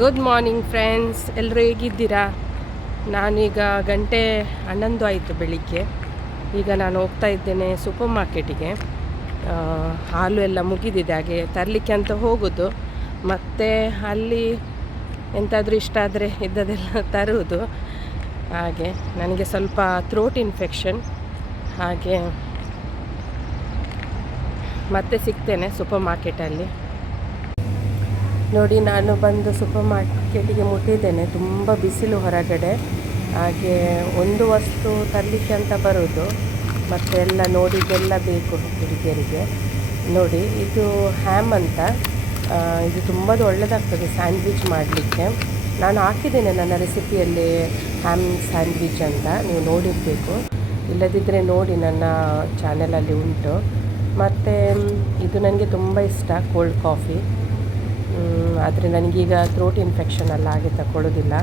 Good morning friends, ಎಲ್ಲರೂ ಹೇಗಿದ್ದೀರಾ? ನಾನೀಗ ಗಂಟೆ 11 ಆಯಿತು ಬೆಳಿಗ್ಗೆ. ಈಗ ನಾನು ಹೋಗ್ತಾ ಇದ್ದೇನೆ ಸೂಪರ್ ಮಾರ್ಕೆಟಿಗೆ. ಹಾಲು ಎಲ್ಲ ಮುಗಿದಿದೆ, ಹಾಗೆ ತರಲಿಕ್ಕೆ ಅಂತ ಹೋಗೋದು. ಮತ್ತು ಅಲ್ಲಿ ಎಂತಾದರೂ ಇಷ್ಟ ಆದರೆ ಇದ್ದದೆಲ್ಲ ತರುವುದು. ಹಾಗೆ ನನಗೆ ಸ್ವಲ್ಪ ಥ್ರೋಟ್ ಇನ್ಫೆಕ್ಷನ್, ಹಾಗೆ ಮತ್ತೆ ಸಿಗ್ತೇನೆ ಸೂಪರ್ ಮಾರ್ಕೆಟಲ್ಲಿ. ನೋಡಿ, ನಾನು ಬಂದು ಸೂಪರ್ ಮಾರ್ಕೆಟಿಗೆ ಮುಟ್ಟಿದ್ದೇನೆ. ತುಂಬ ಬಿಸಿಲು ಹೊರಗಡೆ, ಹಾಗೆ ಒಂದು ವಸ್ತು ತರಲಿಕ್ಕೆ ಅಂತ ಬರೋದು. ಮತ್ತು ಎಲ್ಲ ನೋಡಿದ್ದೆಲ್ಲ ಬೇಕು ಹುಡುಗಿಯರಿಗೆ. ನೋಡಿ, ಇದು ಹ್ಯಾಮ್ ಅಂತ. ಇದು ತುಂಬ ಒಳ್ಳೆಯದಾಗ್ತದೆ ಸ್ಯಾಂಡ್ವಿಚ್ ಮಾಡಲಿಕ್ಕೆ. ನಾನು ಹಾಕಿದ್ದೇನೆ ನನ್ನ ರೆಸಿಪಿಯಲ್ಲಿ ಹ್ಯಾಮ್ ಸ್ಯಾಂಡ್ವಿಚ್ ಅಂತ, ನೀವು ನೋಡಿರಬೇಕು. ಇಲ್ಲದಿದ್ದರೆ ನೋಡಿ, ನನ್ನ ಚಾನಲಲ್ಲಿ ಉಂಟು. ಮತ್ತು ಇದು ನನಗೆ ತುಂಬ ಇಷ್ಟ, ಕೋಲ್ಡ್ ಕಾಫಿ. ಆದರೆ ನನಗೀಗ ಥ್ರೋಟ್ ಇನ್ಫೆಕ್ಷನ್ ಎಲ್ಲ ಆಗಿ ತಗೊಳ್ಳೋದಿಲ್ಲ,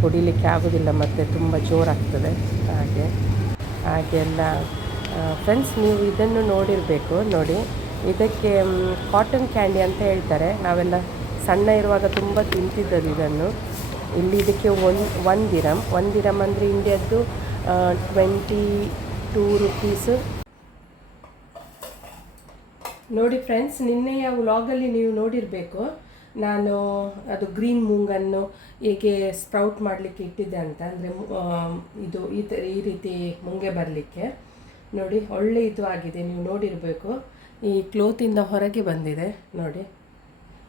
ಕುಡಿಲಿಕ್ಕೆ ಆಗೋದಿಲ್ಲ, ಮತ್ತು ತುಂಬ ಜೋರಾಗ್ತದೆ. ಹಾಗೆಲ್ಲ ಫ್ರೆಂಡ್ಸ್, ನೀವು ಇದನ್ನು ನೋಡಿರಬೇಕು. ನೋಡಿ, ಇದಕ್ಕೆ ಕಾಟನ್ ಕ್ಯಾಂಡಿ ಅಂತ ಹೇಳ್ತಾರೆ. ನಾವೆಲ್ಲ ಸಣ್ಣ ಇರುವಾಗ ತುಂಬ ತಿಂತಿದ್ದದ್ದು ಇದನ್ನು. ಇಲ್ಲಿ ಇದಕ್ಕೆ ಒನ್ ದಿರಮ್ ಅಂದರೆ ಇಂಡಿಯದ್ದು 22 ರುಪೀಸು. ನೋಡಿ ಫ್ರೆಂಡ್ಸ್, ನಿನ್ನೆಯ ವ್ಲಾಗಲ್ಲಿ ನೀವು ನೋಡಿರಬೇಕು, ನಾನು ಅದು ಗ್ರೀನ್ ಮೂಂಗನ್ನು ಹೇಗೆ ಸ್ಪ್ರೌಟ್ ಮಾಡಲಿಕ್ಕೆ ಇಟ್ಟಿದ್ದೆ ಅಂತ. ಅಂದರೆ ಇದು ಈ ರೀತಿ ಮುಂಗೆ ಬರಲಿಕ್ಕೆ. ನೋಡಿ, ಒಳ್ಳೆ ಇದು ಆಗಿದೆ, ನೀವು ನೋಡಿರಬೇಕು. ಈ ಕ್ಲೋತಿಂದ ಹೊರಗೆ ಬಂದಿದೆ ನೋಡಿ.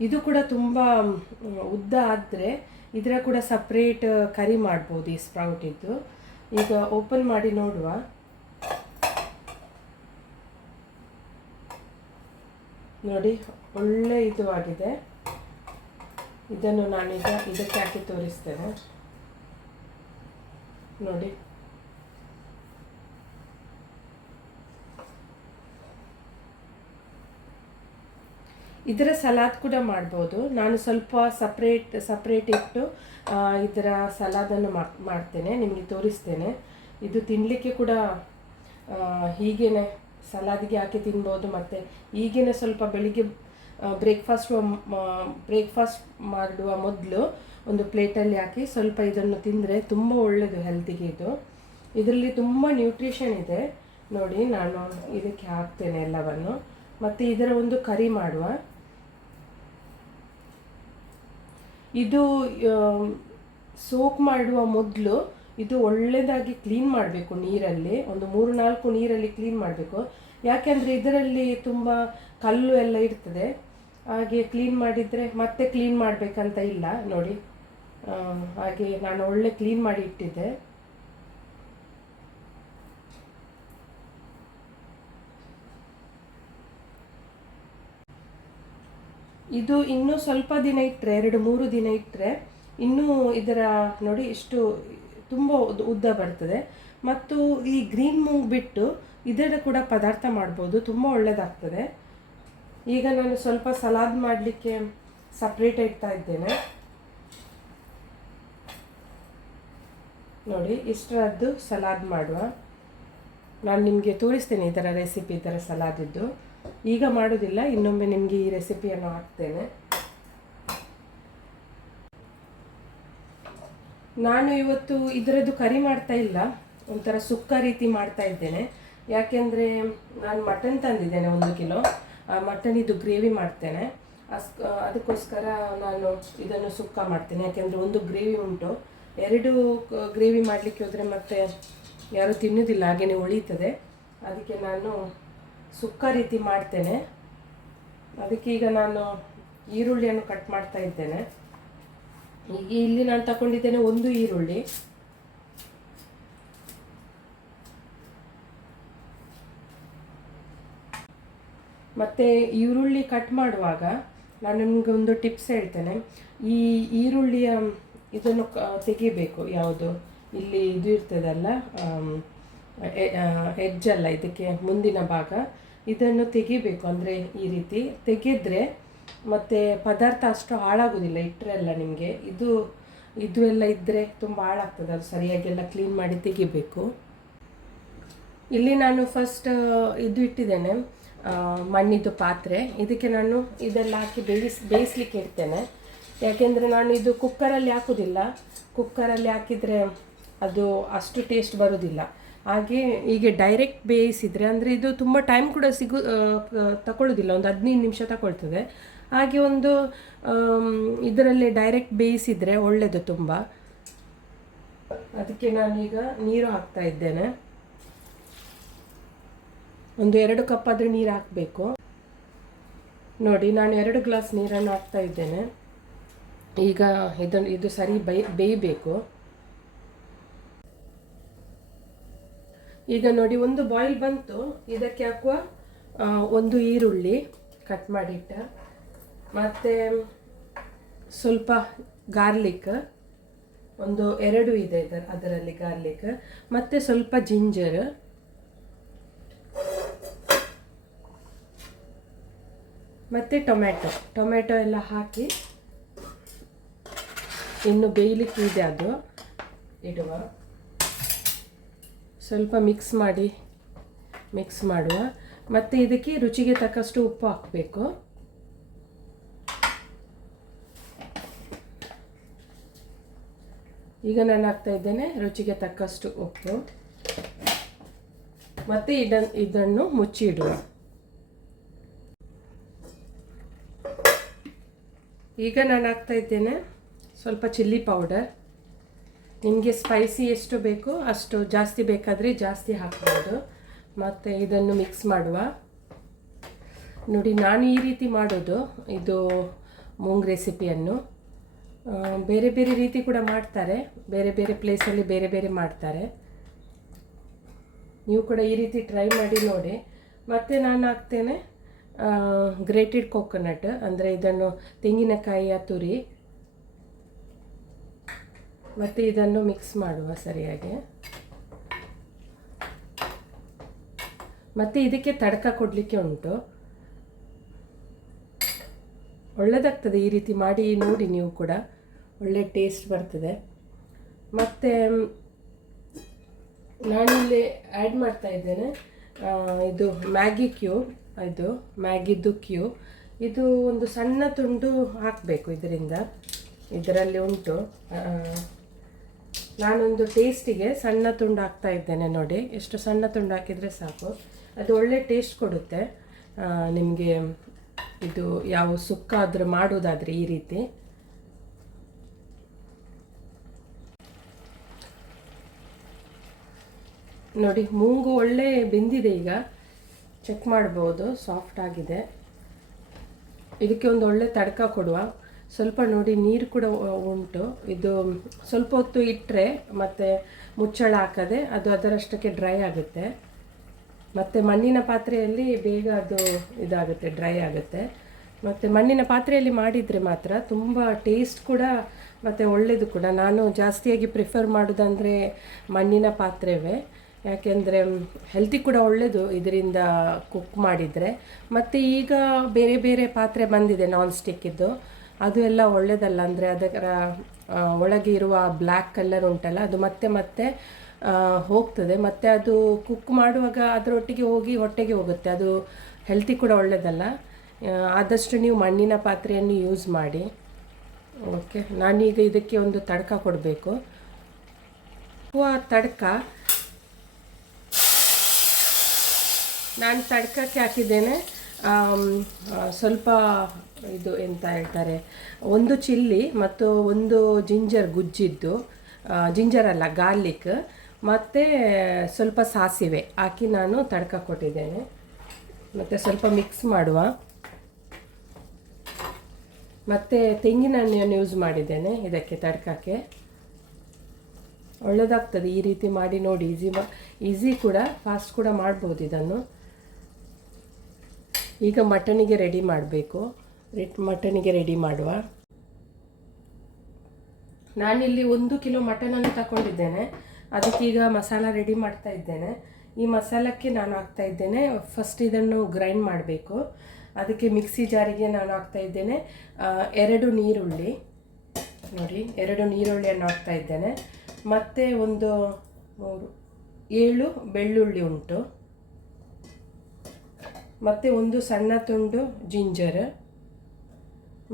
ಇದು ಕೂಡ ತುಂಬ ಉದ್ದ ಆದರೆ ಇದರ ಕೂಡ ಸಪ್ರೇಟ್ ಕರಿ ಮಾಡ್ಬೋದು ಈ ಸ್ಪ್ರೌಟಿದ್ದು. ಈಗ ಓಪನ್ ಮಾಡಿ ನೋಡುವ. ನೋಡಿ, ಒಳ್ಳೆ ಇದು ಆಗಿದೆ. ಇದನ್ನು ನಾನೀಗ ಇದಕ್ಕೆ ಹಾಕಿ ತೋರಿಸ್ತೇನೆ ನೋಡಿ. ಇದರ ಸಲಾದ್ ಕೂಡ ಮಾಡ್ಬೋದು. ನಾನು ಸ್ವಲ್ಪ ಸಪ್ರೇಟ್ ಇಟ್ಟು ಇದರ ಸಲಾದನ್ನು ಮಾಡ್ತೇನೆ, ನಿಮಗೆ ತೋರಿಸ್ತೇನೆ. ಇದು ತಿನ್ನಲಿಕ್ಕೆ ಕೂಡ ಹೀಗೇನೆ ಸಲಾದಿಗೆ ಹಾಕಿ ತಿನ್ಬೋದು. ಮತ್ತು ಈಗಿನ ಸ್ವಲ್ಪ ಬೆಳಿಗ್ಗೆ ಬ್ರೇಕ್ಫಾಸ್ಟ್ ಮಾಡುವ ಮೊದಲು ಒಂದು ಪ್ಲೇಟಲ್ಲಿ ಹಾಕಿ ಸ್ವಲ್ಪ ಇದನ್ನು ತಿಂದರೆ ತುಂಬ ಒಳ್ಳೆಯದು ಹೆಲ್ತಿಗೆ. ಇದರಲ್ಲಿ ತುಂಬ ನ್ಯೂಟ್ರಿಷನ್ ಇದೆ ನೋಡಿ. ನಾನು ಇದಕ್ಕೆ ಹಾಕ್ತೇನೆ ಎಲ್ಲವನ್ನು. ಮತ್ತು ಇದರ ಒಂದು ಕರಿ ಮಾಡುವ. ಇದು ಸೋಕ್ ಮಾಡುವ ಮೊದಲು ಇದು ಒಳ್ಳೆಯದಾಗಿ ಕ್ಲೀನ್ ಮಾಡಬೇಕು ನೀರಲ್ಲಿ, ಒಂದು 3-4 ನೀರಲ್ಲಿ ಕ್ಲೀನ್ ಮಾಡಬೇಕು. ಯಾಕೆಂದರೆ ಇದರಲ್ಲಿ ತುಂಬ ಕಲ್ಲು ಎಲ್ಲ ಇರ್ತದೆ. ಹಾಗೆ ಕ್ಲೀನ್ ಮಾಡಿದರೆ ಮತ್ತೆ ಕ್ಲೀನ್ ಮಾಡಬೇಕಂತ ಇಲ್ಲ ನೋಡಿ. ಹಾಗೆ ನಾನು ಒಳ್ಳೆ ಕ್ಲೀನ್ ಮಾಡಿ ಇಟ್ಟಿದ್ದೆ. ಇದು ಇನ್ನೂ ಸ್ವಲ್ಪ ದಿನ ಇಟ್ಟರೆ, 2-3 ದಿನ ಇಟ್ಟರೆ ಇನ್ನೂ ಇದರ ನೋಡಿ ಇಷ್ಟು ತುಂಬ ಉದ್ದ ಬರ್ತದೆ. ಮತ್ತು ಈ ಗ್ರೀನ್ ಮೂಂಗ್ ಬಿಟ್ಟು ಇದರ ಕೂಡ ಪದಾರ್ಥ ಮಾಡ್ಬೋದು, ತುಂಬ ಒಳ್ಳೆಯದಾಗ್ತದೆ. ಈಗ ನಾನು ಸ್ವಲ್ಪ ಸಲಾದ್ ಮಾಡಲಿಕ್ಕೆ ಸಪ್ರೇಟ್ ಇಡ್ತಾ ಇದ್ದೇನೆ ನೋಡಿ. ಇಷ್ಟರದ್ದು ಸಲಾದ್ ಮಾಡುವ. ನಾನು ನಿಮಗೆ ತೋರಿಸ್ತೇನೆ ಇದರ ರೆಸಿಪಿ, ಇದರ ಸಲಾದಿದ್ದು. ಈಗ ಮಾಡೋದಿಲ್ಲ, ಇನ್ನೊಮ್ಮೆ ನಿಮಗೆ ಈ ರೆಸಿಪಿಯನ್ನು ಹಾಕ್ತೇನೆ. ನಾನು ಇವತ್ತು ಇದರದ್ದು ಕರಿ ಮಾಡ್ತಾ ಇಲ್ಲ, ಒಂಥರ ಸುಕ್ಕ ರೀತಿ ಮಾಡ್ತಾ ಇದ್ದೇನೆ. ಯಾಕೆಂದರೆ ನಾನು ಮಟನ್ ತಂದಿದ್ದೇನೆ 1 ಕಿಲೋ. ಮಟನ್ ಇದು ಗ್ರೇವಿ ಮಾಡ್ತೇನೆ. ಅದಕ್ಕೋಸ್ಕರ ನಾನು ಇದನ್ನು ಸುಕ್ಕ ಮಾಡ್ತೇನೆ. ಯಾಕೆಂದರೆ ಒಂದು ಗ್ರೇವಿ ಉಂಟು, 2 ಗ್ರೇವಿ ಮಾಡಲಿಕ್ಕೆ ಹೋದರೆ ಮತ್ತೆ ಯಾರೂ ತಿನ್ನೋದಿಲ್ಲ, ಹಾಗೆಯೇ ಉಳೀತದೆ. ಅದಕ್ಕೆ ನಾನು ಸುಕ್ಕ ರೀತಿ ಮಾಡ್ತೇನೆ. ಅದಕ್ಕೆ ಈಗ ನಾನು ಈರುಳ್ಳಿಯನ್ನು ಕಟ್ ಮಾಡ್ತಾ ಇದ್ದೇನೆ. ಈಗ ಇಲ್ಲಿ ನಾನು ತಗೊಂಡಿದ್ದೇನೆ 1 ಈರುಳ್ಳಿ. ಮತ್ತು ಈರುಳ್ಳಿ ಕಟ್ ಮಾಡುವಾಗ ನಾನು ನಿಮಗೆ ಒಂದು ಟಿಪ್ಸ್ ಹೇಳ್ತೇನೆ. ಈ ಈರುಳ್ಳಿಯ ಇದನ್ನು ತೆಗಿಬೇಕು. ಯಾವುದು ಇಲ್ಲಿ ಇದು ಇರ್ತದಲ್ಲ, ಎಡ್ಜಲ್ಲ, ಇದಕ್ಕೆ ಮುಂದಿನ ಭಾಗ, ಇದನ್ನು ತೆಗಿಬೇಕು. ಅಂದರೆ ಈ ರೀತಿ ತೆಗೆದ್ರೆ ಮತ್ತು ಪದಾರ್ಥ ಅಷ್ಟು ಹಾಳಾಗೋದಿಲ್ಲ ಇಟ್ಟರೆಲ್ಲ. ನಿಮಗೆ ಇದು ಎಲ್ಲ ಇದ್ದರೆ ತುಂಬ ಹಾಳಾಗ್ತದೆ. ಅದು ಸರಿಯಾಗೆಲ್ಲ ಕ್ಲೀನ್ ಮಾಡಿ ತೆಗಿಬೇಕು. ಇಲ್ಲಿ ನಾನು ಫಸ್ಟ್ ಇದು ಇಟ್ಟಿದ್ದೇನೆ, ಮಣ್ಣಿದ್ದು ಪಾತ್ರೆ. ಇದಕ್ಕೆ ನಾನು ಇದೆಲ್ಲ ಹಾಕಿ ಬೇಯಿಸ್ಲಿಕ್ಕೆ ಇಡ್ತೇನೆ. ಯಾಕೆಂದರೆ ನಾನು ಇದು ಕುಕ್ಕರಲ್ಲಿ ಹಾಕೋದಿಲ್ಲ, ಕುಕ್ಕರಲ್ಲಿ ಹಾಕಿದರೆ ಅದು ಅಷ್ಟು ಟೇಸ್ಟ್ ಬರೋದಿಲ್ಲ. ಹಾಗೆ ಹೀಗೆ ಡೈರೆಕ್ಟ್ ಬೇಯಿಸಿದರೆ ಅಂದರೆ ಇದು ತುಂಬ ಟೈಮ್ ಕೂಡ ತಗೊಳ್ಳೋದಿಲ್ಲ, ಒಂದು 15 ನಿಮಿಷ ತಗೊಳ್ತದೆ. ಹಾಗೆ ಒಂದು ಇದರಲ್ಲಿ ಡೈರೆಕ್ಟ್ ಬೇಯಿಸಿದರೆ ಒಳ್ಳೆಯದು ತುಂಬ. ಅದಕ್ಕೆ ನಾನೀಗ ನೀರು ಹಾಕ್ತಾ ಇದ್ದೇನೆ. ಒಂದು 2 ಕಪ್ ಆದರೂ ನೀರು ಹಾಕಬೇಕು. ನೋಡಿ, ನಾನು 2 ಗ್ಲಾಸ್ ನೀರನ್ನು ಹಾಕ್ತಾ ಇದ್ದೇನೆ. ಈಗ ಇದು ಸರಿ ಬೇಯಬೇಕು. ಈಗ ನೋಡಿ, ಒಂದು ಬಾಯ್ಲ್ ಬಂತು. ಇದಕ್ಕೆ ಹಾಕುವ ಒಂದು ಈರುಳ್ಳಿ ಕಟ್ ಮಾಡಿಟ್ಟ, ಮತ್ತು ಸ್ವಲ್ಪ ಗಾರ್ಲಿಕ್, ಒಂದು 2 ಇದೆ ಅದರಲ್ಲಿ ಗಾರ್ಲಿಕ್, ಮತ್ತು ಸ್ವಲ್ಪ ಜಿಂಜರ್, ಮತ್ತು ಟೊಮೆಟೊ ಎಲ್ಲ ಹಾಕಿ ಇನ್ನು ಬೇಯಲಿಕ್ಕೆ ಇದೆ, ಅದು ಇಡುವ. ಸ್ವಲ್ಪ ಮಿಕ್ಸ್ ಮಾಡುವ. ಮತ್ತು ಇದಕ್ಕೆ ರುಚಿಗೆ ತಕ್ಕಷ್ಟು ಉಪ್ಪು ಹಾಕಬೇಕು. ಈಗ ನಾನು ಹಾಕ್ತಾ ಇದ್ದೇನೆ ರುಚಿಗೆ ತಕ್ಕಷ್ಟು ಉಪ್ಪು. ಮತ್ತು ಇದನ್ನು ಮುಚ್ಚಿ ಇಡುವ. ಈಗ ನಾನು ಹಾಕ್ತಾ ಇದ್ದೇನೆ ಸ್ವಲ್ಪ ಚಿಲ್ಲಿ ಪೌಡರ್. ನಿಮಗೆ ಸ್ಪೈಸಿ ಎಷ್ಟು ಬೇಕು ಅಷ್ಟು, ಜಾಸ್ತಿ ಬೇಕಾದರೆ ಜಾಸ್ತಿ ಹಾಕ್ಬೋದು. ಮತ್ತು ಇದನ್ನು ಮಿಕ್ಸ್ ಮಾಡುವ. ನೋಡಿ, ನಾನು ಈ ರೀತಿ ಮಾಡೋದು, ಇದು ಮೂಂಗ್ ರೆಸಿಪಿಯನ್ನು. ಬೇರೆ ಬೇರೆ ರೀತಿ ಕೂಡ ಮಾಡ್ತಾರೆ, ಬೇರೆ ಬೇರೆ ಪ್ಲೇಸಲ್ಲಿ ಬೇರೆ ಬೇರೆ ಮಾಡ್ತಾರೆ. ನೀವು ಕೂಡ ಈ ರೀತಿ ಟ್ರೈ ಮಾಡಿ ನೋಡಿ. ಮತ್ತು ನಾನು ಹಾಕ್ತೇನೆ ಗ್ರೇಟೆಡ್ ಕೋಕೋನಟ್, ಅಂದರೆ ಇದನ್ನು ತೆಂಗಿನಕಾಯಿಯ ತುರಿ. ಮತ್ತು ಇದನ್ನು ಮಿಕ್ಸ್ ಮಾಡುವ ಸರಿಯಾಗಿ. ಮತ್ತು ಇದಕ್ಕೆ ತಡಕ ಕೊಡಲಿಕ್ಕೆ ಉಂಟು. ಒಳ್ಳೆಯದಾಗ್ತದೆ ಈ ರೀತಿ ಮಾಡಿ ನೋಡಿ, ನೀವು ಕೂಡ ಒಳ್ಳೆ ಟೇಸ್ಟ್ ಬರ್ತದೆ. ಮತ್ತು ನಾನಿಲ್ಲಿ ಆ್ಯಡ್ ಮಾಡ್ತಾ ಇದ್ದೇನೆ ಇದು ಮ್ಯಾಗಿ ಕ್ಯೂಬ್, ಇದು ಮ್ಯಾಗಿದ್ದು ಕ್ಯೂಬ್. ಇದು ಒಂದು ಸಣ್ಣ ತುಂಡು ಹಾಕಬೇಕು ಇದರಲ್ಲಿ ಉಂಟು. ನಾನೊಂದು ಟೇಸ್ಟಿಗೆ ಸಣ್ಣ ತುಂಡು ಹಾಕ್ತಾ ಇದ್ದೇನೆ. ನೋಡಿ, ಎಷ್ಟು ಸಣ್ಣ ತುಂಡು ಹಾಕಿದರೆ ಸಾಕು, ಅದು ಒಳ್ಳೆ ಟೇಸ್ಟ್ ಕೊಡುತ್ತೆ ನಿಮಗೆ. ಇದು ಯಾವ ಸುಕ್ಕಾದರೂ ಮಾಡೋದಾದರೆ ಈ ರೀತಿ. ನೋಡಿ, ಮೂಂಗು ಒಳ್ಳೆ ಬೆಂದಿದೆ. ಈಗ ಚೆಕ್ ಮಾಡ್ಬೋದು, ಸಾಫ್ಟ್ ಆಗಿದೆ. ಇದಕ್ಕೆ ಒಂದು ಒಳ್ಳೆ ತಡಕ ಕೊಡುವ. ಸ್ವಲ್ಪ ನೋಡಿ, ನೀರು ಕೂಡ ಉಂಟು. ಇದು ಸ್ವಲ್ಪ ಹೊತ್ತು ಇಟ್ಟರೆ ಮತ್ತು ಮುಚ್ಚಳ ಹಾಕದೆ ಅದು ಅದರಷ್ಟಕ್ಕೆ ಡ್ರೈ ಆಗುತ್ತೆ. ಮತ್ತು ಮಣ್ಣಿನ ಪಾತ್ರೆಯಲ್ಲಿ ಬೇಗ ಅದು ಇದಾಗುತ್ತೆ, ಡ್ರೈ ಆಗುತ್ತೆ. ಮತ್ತು ಮಣ್ಣಿನ ಪಾತ್ರೆಯಲ್ಲಿ ಮಾಡಿದರೆ ಮಾತ್ರ ತುಂಬ ಟೇಸ್ಟ್ ಕೂಡ ಮತ್ತು ಒಳ್ಳೆಯದು ಕೂಡ. ನಾನು ಜಾಸ್ತಿಯಾಗಿ ಪ್ರಿಫರ್ ಮಾಡೋದಂದರೆ ಮಣ್ಣಿನ ಪಾತ್ರೆವೇ, ಯಾಕೆಂದರೆ ಹೆಲ್ತಿ ಕೂಡ ಒಳ್ಳೆಯದು ಇದರಿಂದ ಕುಕ್ ಮಾಡಿದರೆ. ಮತ್ತು ಈಗ ಬೇರೆ ಬೇರೆ ಪಾತ್ರೆ ಬಂದಿದೆ ನಾನ್ ಸ್ಟಿಕ್ಕಿದ್ದು, ಅದು ಎಲ್ಲ ಒಳ್ಳೆಯದಲ್ಲ. ಅಂದರೆ ಅದರ ಒಳಗೆ ಇರುವ ಬ್ಲ್ಯಾಕ್ ಕಲರ್ ಉಂಟಲ್ಲ, ಅದು ಮತ್ತೆ ಹೋಗ್ತದೆ. ಮತ್ತು ಅದು ಕುಕ್ ಮಾಡುವಾಗ ಅದರೊಟ್ಟಿಗೆ ಹೋಗಿ ಹೊಟ್ಟೆಗೆ ಹೋಗುತ್ತೆ, ಅದು ಹೆಲ್ತಿ ಕೂಡ ಒಳ್ಳೆಯದಲ್ಲ. ಆದಷ್ಟು ನೀವು ಮಣ್ಣಿನ ಪಾತ್ರೆಯನ್ನು ಯೂಸ್ ಮಾಡಿ. ಓಕೆ, ನಾನೀಗ ಇದಕ್ಕೆ ಒಂದು ತಡಕ ಕೊಡಬೇಕು. ತಡಕ ನಾನು ತಡಕಕ್ಕೆ ಹಾಕಿದ್ದೇನೆ ಸ್ವಲ್ಪ ಇದು ಎಂತ ಹೇಳ್ತಾರೆ, ಒಂದು ಚಿಲ್ಲಿ ಮತ್ತು ಒಂದು ಜಿಂಜರ್ ಗುಜ್ಜಿದ್ದು, ಜಿಂಜರ್ ಅಲ್ಲ ಗಾರ್ಲಿಕ್, ಮತ್ತು ಸ್ವಲ್ಪ ಸಾಸಿವೆ ಹಾಕಿ ನಾನು ತಡಕ ಕೊಟ್ಟಿದ್ದೇನೆ. ಮತ್ತು ಸ್ವಲ್ಪ ಮಿಕ್ಸ್ ಮಾಡುವ. ಮತ್ತು ತೆಂಗಿನೆಣ್ಣೆಯನ್ನು ಯೂಸ್ ಮಾಡಿದ್ದೇನೆ ಇದಕ್ಕೆ ತಡಕಕ್ಕೆ. ಒಳ್ಳೆಯದಾಗ್ತದೆ ಈ ರೀತಿ ಮಾಡಿ ನೋಡಿ. ಈಸಿ ಕೂಡ, ಫಾಸ್ಟ್ ಕೂಡ ಮಾಡ್ಬೋದು ಇದನ್ನು. ಈಗ ಮಟನಿಗೆ ರೆಡಿ ಮಾಡಬೇಕು. ಮಟನಿಗೆ ರೆಡಿ ಮಾಡುವ. ನಾನಿಲ್ಲಿ 1 ಕಿಲೋ ಮಟನನ್ನು ತಗೊಂಡಿದ್ದೇನೆ. ಅದಕ್ಕೀಗ ಮಸಾಲ ರೆಡಿ ಮಾಡ್ತಾ ಇದ್ದೇನೆ. ಈ ಮಸಾಲಕ್ಕೆ ನಾನು ಹಾಕ್ತಾ ಇದ್ದೇನೆ, ಫಸ್ಟ್ ಇದನ್ನು ಗ್ರೈಂಡ್ ಮಾಡಬೇಕು. ಅದಕ್ಕೆ ಮಿಕ್ಸಿ ಜಾರಿಗೆ ನಾನು ಹಾಕ್ತಾ ಇದ್ದೇನೆ 2 ನೀರುಳ್ಳಿ. ನೋಡಿ, 2 ನೀರುಳ್ಳಿಯನ್ನು ಹಾಕ್ತಾ ಇದ್ದೇನೆ. ಮತ್ತು ಒಂದು 7 ಬೆಳ್ಳುಳ್ಳಿ ಉಂಟು. ಮತ್ತು ಒಂದು ಸಣ್ಣ ತುಂಡು ಜಿಂಜರ್,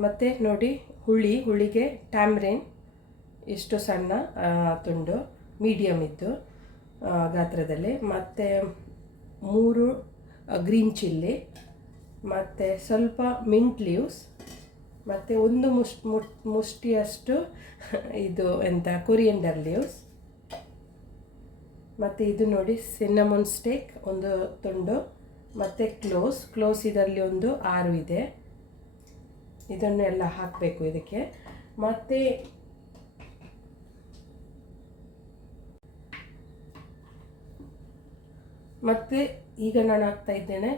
ಮತ್ತು ನೋಡಿ ಹುಳಿಗೆ ಟ್ಯಾಮ್ರಿನ್ ಎಷ್ಟು ಸಣ್ಣ ತುಂಡು ಮೀಡಿಯಮ್ ಇದ್ದು ಗಾತ್ರದಲ್ಲಿ, ಮತ್ತು 3 ಗ್ರೀನ್ ಚಿಲ್ಲಿ, ಮತ್ತು ಸ್ವಲ್ಪ ಮಿಂಟ್ ಲೀವ್ಸ್, ಮತ್ತು 1 ಮುಷ್ಟಿಯಷ್ಟು ಇದು ಕೊರಿಯಂಡರ್ ಲೀವ್ಸ್, ಮತ್ತು ಇದು ನೋಡಿ ಸಿನ್ನಮನ್ ಸ್ಟೇಕ್ 1 ತುಂಡು, ಮತ್ತು ಕ್ಲೋಸ್ ಇದರಲ್ಲಿ 6 ಇದೆ. ಇದನ್ನು ಎಲ್ಲ ಹಾಕಬೇಕು ಇದಕ್ಕೆ. ಮತ್ತು ಈಗ ನಾನು ಹಾಕ್ತಾ ಇದ್ದೇನೆ,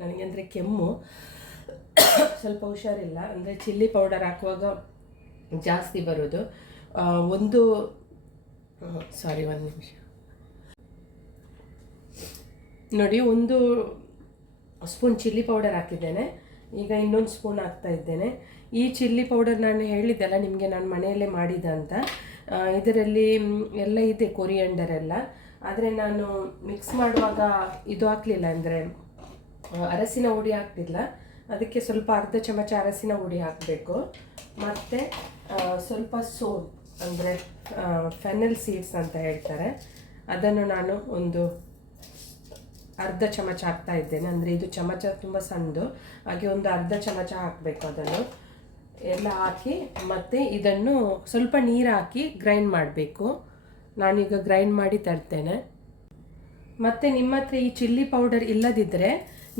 ನನಗೆ ಅಂದರೆ ಕೆಮ್ಮು, ಸ್ವಲ್ಪ ಹುಷಾರಿಲ್ಲ, ಅಂದರೆ ಚಿಲ್ಲಿ ಪೌಡರ್ ಹಾಕುವಾಗ ಜಾಸ್ತಿ ಬರೋದು. ಒಂದು ನಿಮಿಷ ನೋಡಿ, 1 ಸ್ಪೂನ್ ಚಿಲ್ಲಿ ಪೌಡರ್ ಹಾಕಿದ್ದೇನೆ. ಈಗ ಇನ್ನೊಂದು ಸ್ಪೂನ್ ಹಾಕ್ತಾ ಇದ್ದೇನೆ. ಈ ಚಿಲ್ಲಿ ಪೌಡರ್ ನಾನು ಹೇಳಿದ್ದೆಲ್ಲ ನಿಮಗೆ, ನಾನು ಮನೆಯಲ್ಲೇ ಮಾಡಿದ ಅಂತ. ಇದರಲ್ಲಿ ಎಲ್ಲ ಇದೆ, ಕೊರಿಯಂಡರ್ ಎಲ್ಲ. ಆದರೆ ನಾನು ಮಿಕ್ಸ್ ಮಾಡುವಾಗ ಇದು ಹಾಕಲಿಲ್ಲ, ಅಂದರೆ ಅರಸಿನ ಹುಡಿ ಹಾಕ್ತಿಲ್ಲ. ಅದಕ್ಕೆ ಸ್ವಲ್ಪ ಅರ್ಧ ಚಮಚ ಅರಸಿನ ಹುಡಿ ಹಾಕಬೇಕು. ಮತ್ತು ಸ್ವಲ್ಪ ಸೋಂಪು, ಅಂದರೆ ಫೆನಲ್ ಸೀಡ್ಸ್ ಅಂತ ಹೇಳ್ತಾರೆ, ಅದನ್ನು ನಾನು ಒಂದು ಅರ್ಧ ಚಮಚ ಹಾಕ್ತಾ ಇದ್ದೇನೆ. ಅಂದರೆ ಇದು ಚಮಚ ತುಂಬ ಸಣ್ಣದು, ಹಾಗೆ ಒಂದು ಅರ್ಧ ಚಮಚ ಹಾಕಬೇಕು. ಅದನ್ನು ಎಲ್ಲ ಹಾಕಿ ಮತ್ತು ಇದನ್ನು ಸ್ವಲ್ಪ ನೀರು ಹಾಕಿ ಗ್ರೈಂಡ್ ಮಾಡಬೇಕು. ನಾನೀಗ ಗ್ರೈಂಡ್ ಮಾಡಿ ತರ್ತೇನೆ. ಮತ್ತು ನಿಮ್ಮ ಹತ್ರ ಈ ಚಿಲ್ಲಿ ಪೌಡರ್ ಇಲ್ಲದಿದ್ದರೆ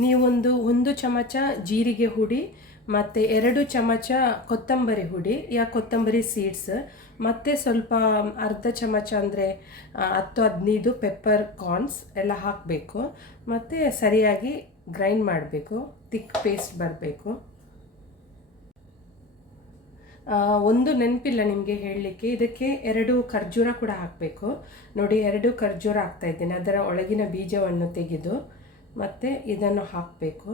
ನೀವೊಂದು 1 ಚಮಚ ಜೀರಿಗೆ ಹುಡಿ, ಮತ್ತು 2 ಚಮಚ ಕೊತ್ತಂಬರಿ ಹುಡಿ ಕೊತ್ತಂಬರಿ ಸೀಡ್ಸ್, ಮತ್ತು ಸ್ವಲ್ಪ ಅರ್ಧ ಚಮಚ ಅಂದರೆ 10-15 ಪೆಪ್ಪರ್ ಕಾರ್ನ್ಸ್ ಎಲ್ಲ ಹಾಕಬೇಕು. ಮತ್ತು ಸರಿಯಾಗಿ ಗ್ರೈಂಡ್ ಮಾಡಬೇಕು, ತಿಕ್ ಪೇಸ್ಟ್ ಬರಬೇಕು. ಒಂದು ನೆನಪಿಲ್ಲ ನಿಮಗೆ ಹೇಳಲಿಕ್ಕೆ, ಇದಕ್ಕೆ 2 ಖರ್ಜೂರ ಕೂಡ ಹಾಕಬೇಕು. ನೋಡಿ 2 ಖರ್ಜೂರ ಹಾಕ್ತಾ ಇದ್ದೇನೆ, ಅದರ ಒಳಗಿನ ಬೀಜವನ್ನು ತೆಗೆದು ಮತ್ತು ಇದನ್ನು ಹಾಕಬೇಕು.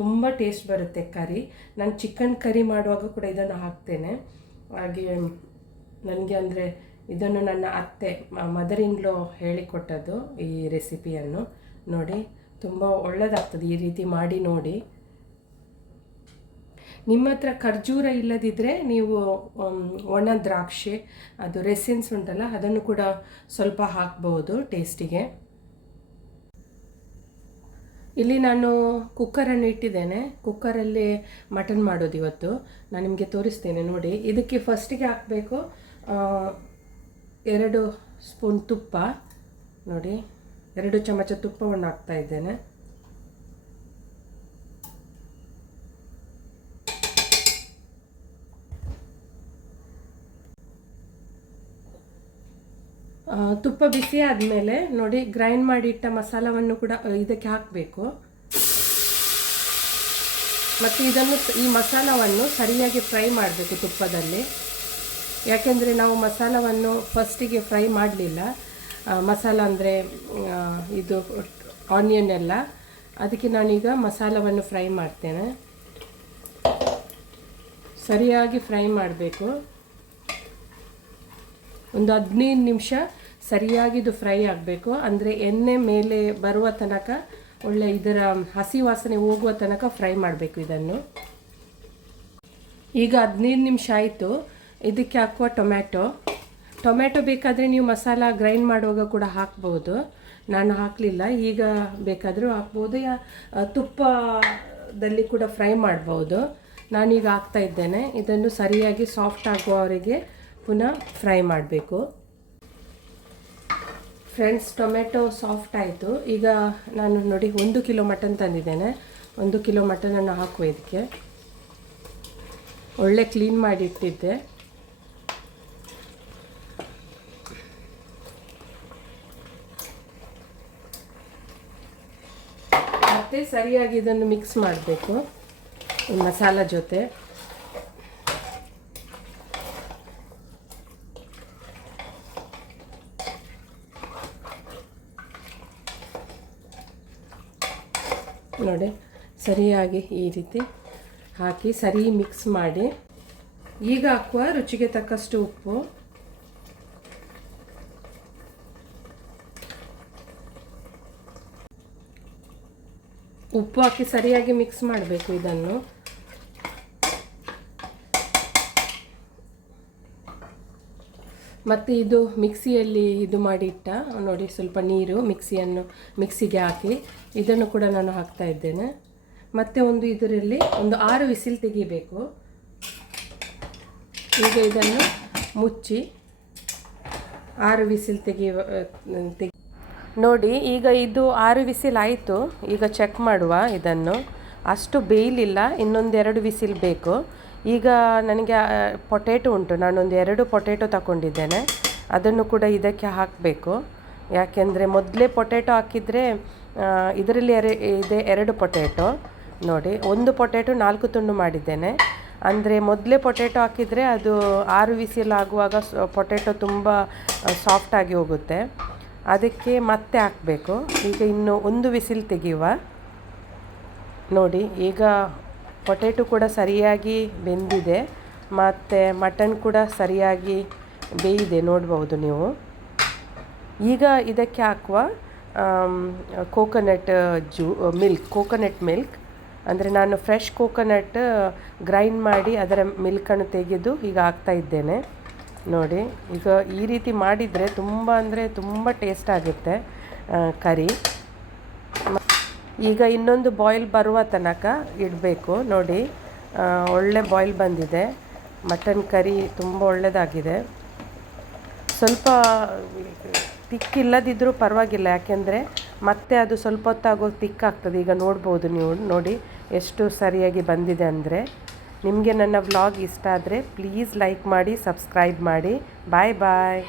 ತುಂಬ ಟೇಸ್ಟ್ ಬರುತ್ತೆ ಕರಿ. ನಾನು ಚಿಕನ್ ಕರಿ ಮಾಡುವಾಗ ಕೂಡ ಇದನ್ನು ಹಾಕ್ತೇನೆ. ಹಾಗೆ ನನಗೆ ಅಂದರೆ ಇದನ್ನು ನನ್ನ ಅತ್ತೆ ಮದರ್ ಇನ್ ಲಾ ಹೇಳಿಕೊಟ್ಟದ್ದು ಈ ರೆಸಿಪಿಯನ್ನು. ನೋಡಿ ತುಂಬ ಒಳ್ಳೆಯದಾಗ್ತದೆ, ಈ ರೀತಿ ಮಾಡಿ ನೋಡಿ. ನಿಮ್ಮ ಹತ್ರ ಖರ್ಜೂರ ಇಲ್ಲದಿದ್ದರೆ ನೀವು ಒಣ ದ್ರಾಕ್ಷಿ, ಅದು ರೆಸಿನ್ಸ್ ಉಂಟಲ್ಲ, ಅದನ್ನು ಕೂಡ ಸ್ವಲ್ಪ ಹಾಕ್ಬೋದು ಟೇಸ್ಟಿಗೆ. ಇಲ್ಲಿ ನಾನು ಕುಕ್ಕರನ್ನು ಇಟ್ಟಿದ್ದೇನೆ. ಕುಕ್ಕರಲ್ಲಿ ಮಟನ್ ಮಾಡೋದು ಇವತ್ತು. ನಾನು ನಿಮಗೆ ತೋರಿಸ್ತೇನೆ ನೋಡಿ. ಇದಕ್ಕೆ ಫಸ್ಟಿಗೆ ಹಾಕಬೇಕು 2 ಸ್ಪೂನ್ ತುಪ್ಪ. ನೋಡಿ 2 ಚಮಚ ತುಪ್ಪವನ್ನು ಹಾಕ್ತಾ ಇದ್ದೇನೆ. ತುಪ್ಪ ಬಿಸಿ ಆದಮೇಲೆ ನೋಡಿ ಗ್ರೈಂಡ್ ಮಾಡಿಟ್ಟ ಮಸಾಲವನ್ನು ಕೂಡ ಇದಕ್ಕೆ ಹಾಕಬೇಕು. ಮತ್ತು ಈ ಮಸಾಲವನ್ನು ಸರಿಯಾಗಿ ಫ್ರೈ ಮಾಡಬೇಕು ತುಪ್ಪದಲ್ಲಿ. ಯಾಕೆಂದರೆ ನಾವು ಮಸಾಲವನ್ನು ಫಸ್ಟಿಗೆ ಫ್ರೈ ಮಾಡಲಿಲ್ಲ, ಮಸಾಲ ಅಂದರೆ ಇದು ಆನಿಯನ್ ಎಲ್ಲ. ಅದಕ್ಕೆ ನಾನೀಗ ಮಸಾಲವನ್ನು ಫ್ರೈ ಮಾಡ್ತೇನೆ. ಸರಿಯಾಗಿ ಫ್ರೈ ಮಾಡಬೇಕು. ಒಂದು 15 ನಿಮಿಷ ಸರಿಯಾಗಿದು ಫ್ರೈ ಆಗಬೇಕು. ಅಂದರೆ ಎಣ್ಣೆ ಮೇಲೆ ಬರುವ ತನಕ, ಒಳ್ಳೆ ಇದರ ಹಸಿ ವಾಸನೆ ಹೋಗುವ ತನಕ ಫ್ರೈ ಮಾಡಬೇಕು ಇದನ್ನು. ಈಗ 15 ನಿಮಿಷ ಆಯಿತು. ಇದಕ್ಕೆ ಹಾಕುವ ಟೊಮ್ಯಾಟೊ ಬೇಕಾದರೆ ನೀವು ಮಸಾಲ ಗ್ರೈಂಡ್ ಮಾಡುವಾಗ ಕೂಡ ಹಾಕ್ಬೋದು. ನಾನು ಹಾಕಲಿಲ್ಲ. ಈಗ ಬೇಕಾದರೂ ಹಾಕ್ಬೋದು, ತುಪ್ಪದಲ್ಲಿ ಕೂಡ ಫ್ರೈ ಮಾಡ್ಬೋದು. ನಾನೀಗ ಹಾಕ್ತಾ ಇದ್ದೇನೆ. ಇದನ್ನು ಸರಿಯಾಗಿ ಸಾಫ್ಟ್ ಆಗುವವರೆಗೆ ಪುನಃ ಫ್ರೈ ಮಾಡಬೇಕು. ಫ್ರೆಂಡ್ಸ್, ಟೊಮೆಟೊ ಸಾಫ್ಟ್ ಆಯಿತು. ಈಗ ನಾನು ನೋಡಿ 1 ಕಿಲೋ ಮಟನ್ ತಂದಿದ್ದೇನೆ. 1 ಕಿಲೋ ಮಟನನ್ನು ಹಾಕುವ ಇದಕ್ಕೆ. ಒಳ್ಳೆ ಕ್ಲೀನ್ ಮಾಡಿ ಇಟ್ಟಿದ್ದೆ. ಮತ್ತು ಸರಿಯಾಗಿ ಇದನ್ನು ಮಿಕ್ಸ್ ಮಾಡಬೇಕು ಮಸಾಲ ಜೊತೆ. ನೋಡಿ ಸರಿಯಾಗಿ ಈ ರೀತಿ ಹಾಕಿ ಸರಿ ಮಿಕ್ಸ್ ಮಾಡಿ. ಈಗ ಹಾಕುವ ರುಚಿಗೆ ತಕ್ಕಷ್ಟು ಉಪ್ಪು. ಉಪ್ಪು ಹಾಕಿ ಸರಿಯಾಗಿ ಮಿಕ್ಸ್ ಮಾಡಬೇಕು ಇದನ್ನು. ಮತ್ತು ಇದು ಮಿಕ್ಸಿಯಲ್ಲಿ ಇದು ಮಾಡಿಟ್ಟ ನೋಡಿ, ಸ್ವಲ್ಪ ನೀರು ಮಿಕ್ಸಿಗೆ ಹಾಕಿ ಇದನ್ನು ಕೂಡ ನಾನು ಹಾಕ್ತಾ ಇದ್ದೇನೆ. ಮತ್ತು ಇದರಲ್ಲಿ 6 ವಿಸಿಲ್ ತೆಗಿಬೇಕು. ಈಗ ಇದನ್ನು ಮುಚ್ಚಿ 6 ವಿಸಿಲ್ ನೋಡಿ. ಈಗ ಇದು 6 ವಿಸಿಲ್ ಆಯಿತು. ಈಗ ಚೆಕ್ ಮಾಡುವ. ಇದನ್ನು ಅಷ್ಟು ಬೇಯಲಿಲ್ಲ, ಇನ್ನೊಂದು 2 ವಿಸಿಲ್ ಬೇಕು. ಈಗ ನನಗೆ ಪೊಟೇಟೊ ಉಂಟು, ನಾನೊಂದು 2 ಪೊಟೇಟೊ ತಗೊಂಡಿದ್ದೇನೆ. ಅದನ್ನು ಕೂಡ ಇದಕ್ಕೆ ಹಾಕಬೇಕು. ಯಾಕೆಂದರೆ ಮೊದಲೇ ಪೊಟೇಟೊ ಹಾಕಿದರೆ ಇದರಲ್ಲಿ ಇದೆ 2 ಪೊಟೇಟೊ ನೋಡಿ. 1 ಪೊಟೇಟೊ 4 ತುಂಡು ಮಾಡಿದ್ದೇನೆ. ಅಂದರೆ ಮೊದಲೇ ಪೊಟೇಟೊ ಹಾಕಿದರೆ ಅದು 6 ವಿಸಿಲ್ ಆಗುವಾಗ ಪೊಟೇಟೊ ತುಂಬ ಸಾಫ್ಟಾಗಿ ಹೋಗುತ್ತೆ. ಅದಕ್ಕೆ ಮತ್ತೆ ಹಾಕಬೇಕು. ಈಗ ಇನ್ನು 1 ವಿಸಿಲ್ ತೆಗೆಯುವ ನೋಡಿ. ಈಗ ಪೊಟೇಟೊ ಕೂಡ ಸರಿಯಾಗಿ ಬೆಂದಿದೆ ಮತ್ತು ಮಟನ್ ಕೂಡ ಸರಿಯಾಗಿ ಬೇಯಿದೆ, ನೋಡ್ಬೋದು ನೀವು. ಈಗ ಇದಕ್ಕೆ ಹಾಕುವ ಕೋಕೋನಟ್ ಮಿಲ್ಕ್. ಅಂದರೆ ನಾನು ಫ್ರೆಶ್ ಕೋಕೋನಟ್ ಗ್ರೈಂಡ್ ಮಾಡಿ ಅದರ ಮಿಲ್ಕನ್ನು ತೆಗೆದು ಈಗ ಹಾಕ್ತಾ ಇದ್ದೇನೆ ನೋಡಿ. ಈಗ ಈ ರೀತಿ ಮಾಡಿದರೆ ತುಂಬ ಟೇಸ್ಟ್ ಆಗುತ್ತೆ ಕರಿ. ಈಗ ಇನ್ನೊಂದು ಬಾಯ್ಲ್ ಬರುವ ತನಕ ಇಡಬೇಕು ನೋಡಿ. ಒಳ್ಳೆ ಬಾಯ್ಲ್ ಬಂದಿದೆ. ಮಟನ್ ಕರಿ ತುಂಬ ಒಳ್ಳೆಯದಾಗಿದೆ. ಸ್ವಲ್ಪ ತಿಕ್ಕಿಲ್ಲದಿದ್ದರೂ ಪರವಾಗಿಲ್ಲ, ಯಾಕೆಂದರೆ ಮತ್ತೆ ಅದು ಸ್ವಲ್ಪ ಹೊತ್ತಾಗೋ ತಿಕ್ಕಾಗ್ತದೆ. ಈಗ ನೋಡ್ಬೋದು ನೀವು ನೋಡಿ ಎಷ್ಟು ಸರಿಯಾಗಿ ಬಂದಿದೆ ಅಂದರೆ. ನಿಮಗೆ ನನ್ನ ವ್ಲಾಗ್ ಇಷ್ಟ ಆದರೆ ಪ್ಲೀಸ್ ಲೈಕ್ ಮಾಡಿ, ಸಬ್ಸ್ಕ್ರೈಬ್ ಮಾಡಿ. ಬಾಯ್ ಬಾಯ್.